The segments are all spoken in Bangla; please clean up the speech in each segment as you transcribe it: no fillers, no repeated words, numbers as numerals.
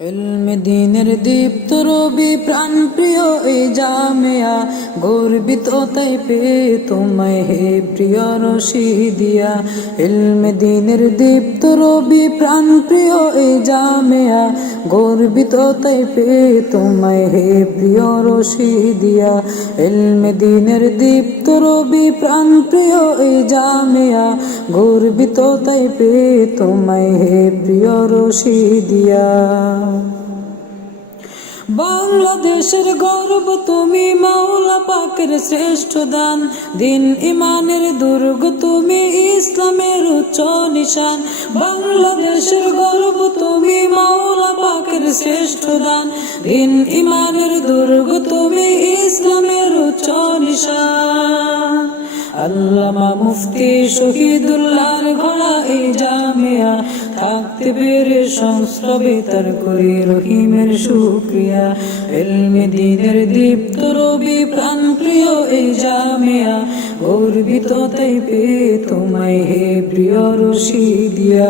ইলমে দ্বীনের দীপ্ত রবি প্রাণ প্রিয় এই জামিয়া, গর্বিত তাই পেয়ে তোমায় হে প্রিয় রশিদিয়া। ইলমে দ্বীনের দীপ্ত রবি প্রাণ প্রিয় এই জামিয়া, গর্বিত তাই পেয়ে তোমায় হে প্রিয় রশিদিয়া। ইলমে দ্বীনের দীপ্ত রবি প্রাণ প্রিয় এই জামিয়া, গর্বিত তাই পেয়ে তোমায় হে প্রিয় রশিদিয়া। বাংলাদেশের গর্ব তুমি, মাওলা পাকের শ্রেষ্ঠ দান, দিন ইমানের দুর্গ তুমি, ইসলামের উচ্চ নিশান। বাংলাদেশের গর্ব তুমি, মাওলা পাকের শ্রেষ্ঠ দান, দিন ইমানের দুর্গ তুমি, ইসলামের উচ্চ নিশান। আল্লামা মুফতি শহীদুল্লাহর গড়া এই জামিয়া, থাকতে পেরে সংস্রবে তার করি রহিমের শুকরিয়া। ইলমে দ্বীনের দীপ্ত রবি প্রাণ প্রিয় এই জামিয়া, গর্বিত তাই পেয়ে তোমায় হে প্রিয় রশিদিয়া।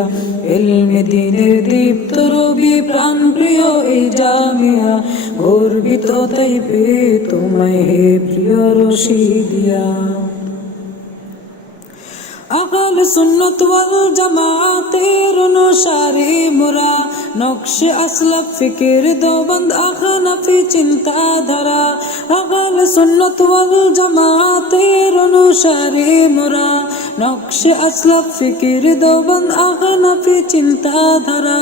ইলমে দ্বীনের দীপ্ত রবি প্রাণ প্রিয় এই জামিয়া, গর্বিত তাই পেয়ে তোমায় হে প্রিয় রশিদিয়া। আহলে সুন্নাত ওয়াল জামাতের অনুসারী মোরা, নকশে আসলাফ ফিকির দেওবন্দ আহনাফি চিন্তাধারা। আহলে সুন্নাত ওয়াল জামাতের অনুসারী মোরা, নকশে আসলাফ ফিকির দেওবন্দ আহনাফি চিন্তাধারা।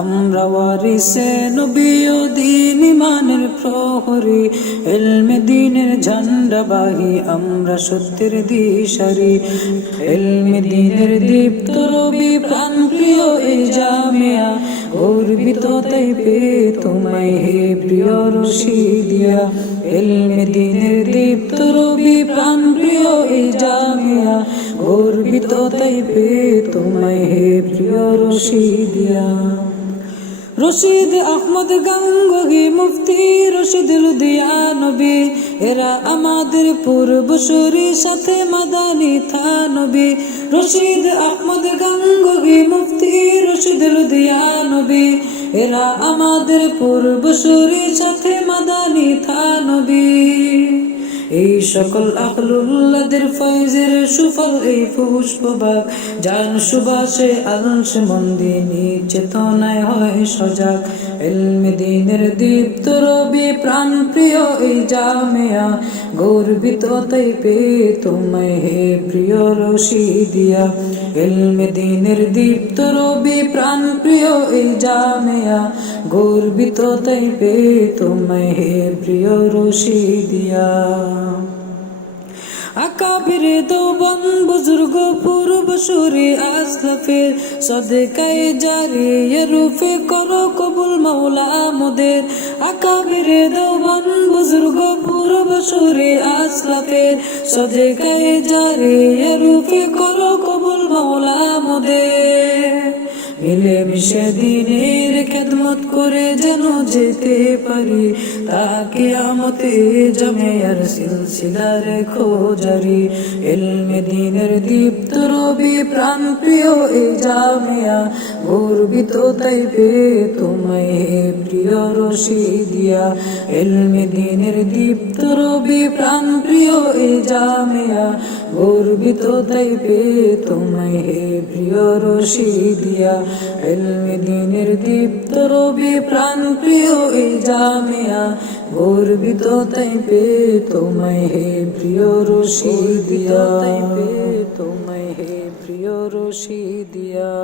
আমরা ওয়ারিসে নবী ও দ্বীন ইমানের প্রহরী, ইলমে দ্বীনের ঝান্ডাবাহী আমরা সত্যের দিশারি। ইলমে দ্বীনের দীপ্ত রবি প্রাণ প্রিয় এই জামিয়া, গর্বিত তাই পেয়ে তোমায় হে প্রিয় রশিদিয়া। ইলমে দ্বীনের দীপ্ত রবি প্রাণ প্রিয় এই জামিয়া, গর্বিত তাই পেয়ে তোমায় হে প্রিয় রশিদিয়া। রশিদ আহমদ গাঙ্গোহী মুফতি রশিদ লুধিয়ানবী, এরা আমাদের পূর্বসূরি সাথে মাদানী থানবী। রশিদ আহমদ গাঙ্গোহী মুফতি রশিদ লুধিয়ানবী, এরা আমাদের পূর্বসূরি সাথে মাদানী থানবী। এই সকল আহলুল্লাহদের ফয়জের সুফল এই পুষ্পবাগ, যার সুবাসে আলস মন্দিনী চেতনায় হয় সজাগ। ইলমে দ্বীনের দীপ্ত রবি প্রাণ প্রিয় এই জামিয়া, গর্বিত তাই পেয়ে তোমায় হে প্রিয় রশিদিয়া। ইলমে দ্বীনের দীপ্ত রবি প্রাণ প্রিয় এই জামিয়া, গর্বিত তাই পেয়ে তোমায় হে প্রিয় রশিদিয়া। আকাবিরে দেওবন্দ বুজুর্গ পূর্বসূরি আসলাফের, সদকায়ে জারিয়া রূপে করো কবুল মাওলা মোদের। আকাবিরে দেওবন্দ বুজুর্গ পূর্বসূরি আসলাফের, সদকায়ে জারিয়া রূপে করো কবুল মাওলা মোদের। মিলে মিশে দ্বীনের খেদমত করে যেন যেতে পারি, তাকে আমতে জামিয়ার সিলসিলা রেখো জারি। ইলমে দ্বীনের দীপ্ত রবি প্রাণ প্রিয় এই জামিয়া, গর্বিত তাই পেয়ে তোমায় হে প্রিয় রশিদিয়া। ইলমে দ্বীনের দীপ্ত রবি প্রাণ প্রিয় এই জামিয়া, গর্বিত তাই পেয়ে তোমায় হে প্রিয় রশিদিয়া। ইলমে দ্বীনের দীপ্ত রবি প্রাণ প্রিয় এই জামিয়া, গর্বিত তাই পেয়ে তোমায় হে প্রিয় রশিদিয়া। তোমায় হে প্রিয় রশিদিয়া।